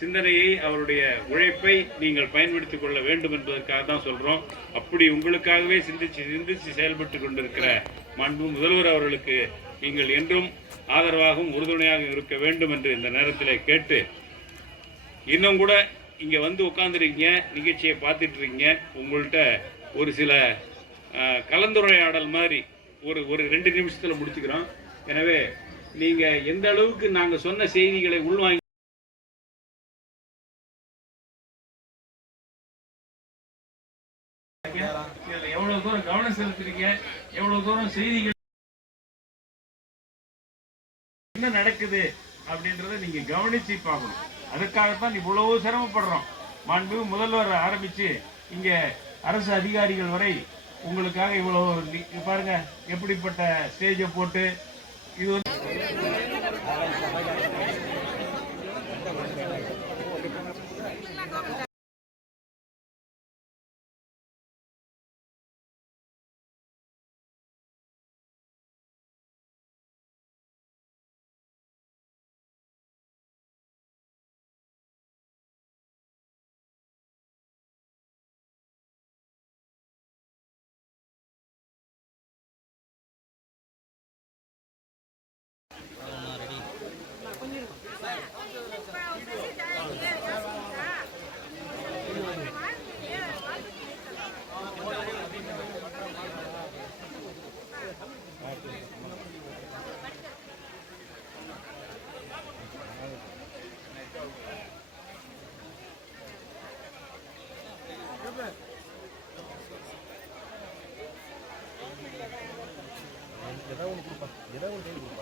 சிந்தனையை, அவருடைய உழைப்பை நீங்கள் பயன்படுத்திக் கொள்ள வேண்டும் என்பதற்காக தான் சொல்கிறோம். அப்படி உங்களுக்காகவே சிந்திச்சு செயல்பட்டு கொண்டிருக்கிற மாண்பு முதல்வர் அவர்களுக்கு நீங்கள் என்றும் ஆதரவாகவும் உறுதுணையாக இருக்க வேண்டும் என்று இந்த நேரத்தில் கேட்டு, இன்னும் கூட இங்கே வந்து உட்காந்துருக்கீங்க, நிகழ்ச்சியை பார்த்துட்டு இருக்கீங்க, உங்கள்கிட்ட ஒரு சில கலந்துரையாடல் மாதிரி ஒரு 2 நிமிஷத்தில் முடிச்சுக்கிறோம். எனவே நீங்கள் எந்த அளவுக்கு நாங்கள் சொன்ன செய்திகளை உள்வாங்கி எவ்வளவு தூரம் கவனம் செலுத்துறீங்க, எவ்வளவு தூரம் செய்திகள் என்ன நடக்குது அப்படின்றத நீங்க கவனிச்சு பார்க்கணும். அதுக்காகத்தான் இவ்வளவு சிரமப்படுறோம். மாண்பு முதல்வர் ஆரம்பிச்சு இங்க அரசு அதிகாரிகள் வரை உங்களுக்காக இவ்வளவு பாருங்க, எப்படிப்பட்ட ஸ்டேஜை போட்டு இது வந்து ஏதாவது ஒன்று கொடுப்பா, ஏதாவது ஒன்று